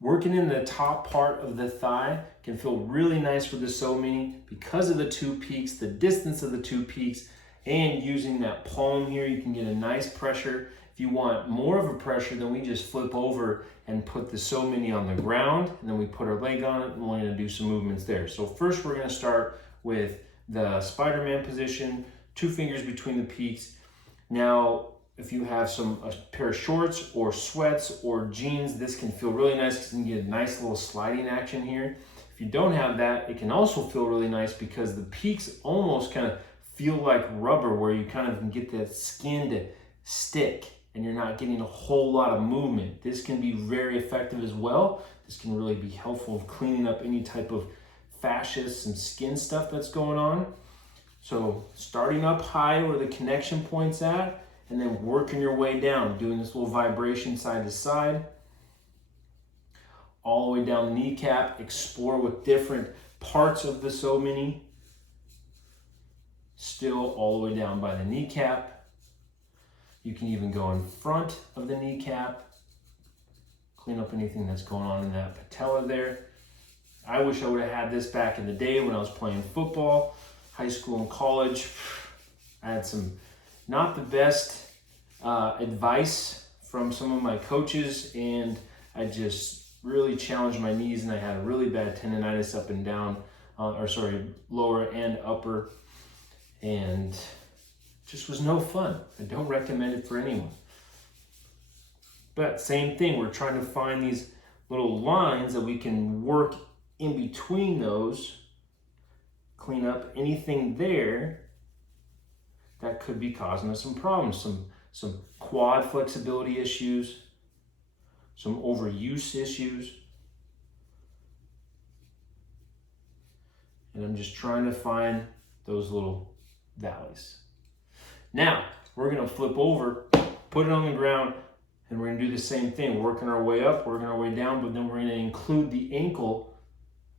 Working in the top part of the thigh can feel really nice with the so many because of the two peaks, the distance of the two peaks, and using that palm here, you can get a nice pressure. If you want more of a pressure, then we just flip over and put the so many on the ground, and then we put our leg on it, and we're gonna do some movements there. So first we're gonna start with the Spider-Man position, 2 fingers between the peaks. Now, if you have a pair of shorts or sweats or jeans, this can feel really nice because you can get a nice little sliding action here. If you don't have that, it can also feel really nice because the peaks almost kind of feel like rubber, where you kind of can get that skin to stick and you're not getting a whole lot of movement. This can be very effective as well. This can really be helpful in cleaning up any type of fascia, some skin stuff that's going on. So starting up high where the connection point's at, and then working your way down, doing this little vibration side to side, all the way down the kneecap. Explore with different parts of the so many. Still all the way down by the kneecap. You can even go in front of the kneecap, clean up anything that's going on in that patella there. I wish I would have had this back in the day when I was playing football, high school and college. I had some not the best advice from some of my coaches, and I just really challenged my knees, and I had a really bad tendonitis up and down, lower and upper, and just was no fun. I don't recommend it for anyone. But same thing, we're trying to find these little lines that we can work in between those, clean up anything there that could be causing us some problems, some quad flexibility issues, some overuse issues. And I'm just trying to find those little valleys. Now, we're gonna flip over, put it on the ground, and we're gonna do the same thing, working our way up, working our way down, but then we're gonna include the ankle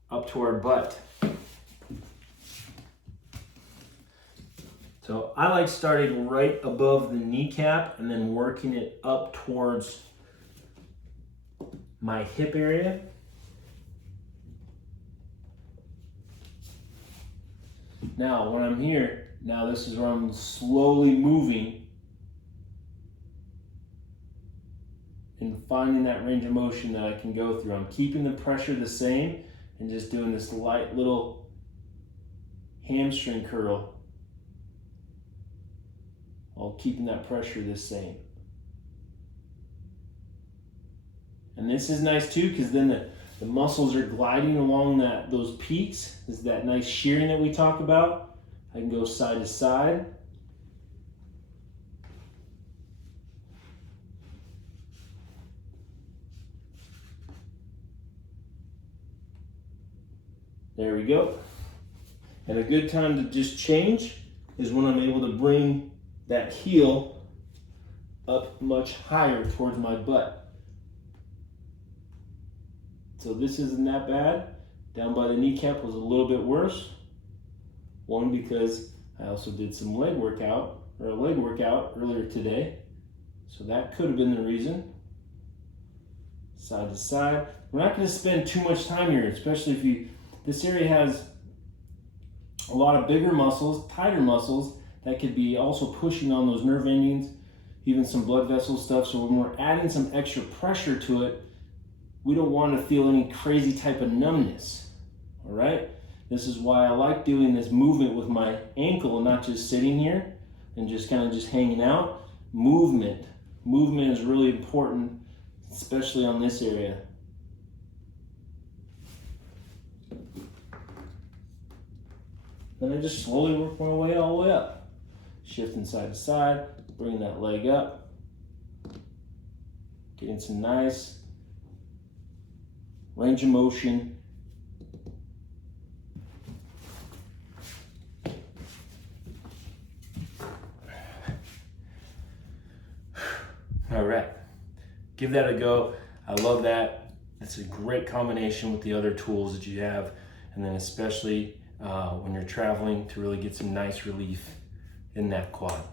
up to our butt. So I like starting right above the kneecap and then working it up towards my hip area. Now, when I'm here, now this is where I'm slowly moving and finding that range of motion that I can go through. I'm keeping the pressure the same and just doing this light little hamstring curl while keeping that pressure the same. And this is nice too, because then the muscles are gliding along those peaks. This is that nice shearing that we talk about. I can go side to side. There we go. And a good time to just change is when I'm able to bring that heel up much higher towards my butt. So this isn't that bad. Down by the kneecap was a little bit worse. One, because I also did some leg workout earlier today. So that could have been the reason. Side to side. We're not going to spend too much time here, especially if this area has a lot of bigger muscles, tighter muscles, that could be also pushing on those nerve endings, even some blood vessel stuff. So when we're adding some extra pressure to it, we don't want to feel any crazy type of numbness, all right? This is why I like doing this movement with my ankle and not just sitting here and just kind of just hanging out. Movement is really important, especially on this area. Then I just slowly work my way all the way up. Shifting side to side, bringing that leg up, getting some nice range of motion. All right, give that a go. I love that. It's a great combination with the other tools that you have, and then especially when you're traveling, to really get some nice relief in that quad.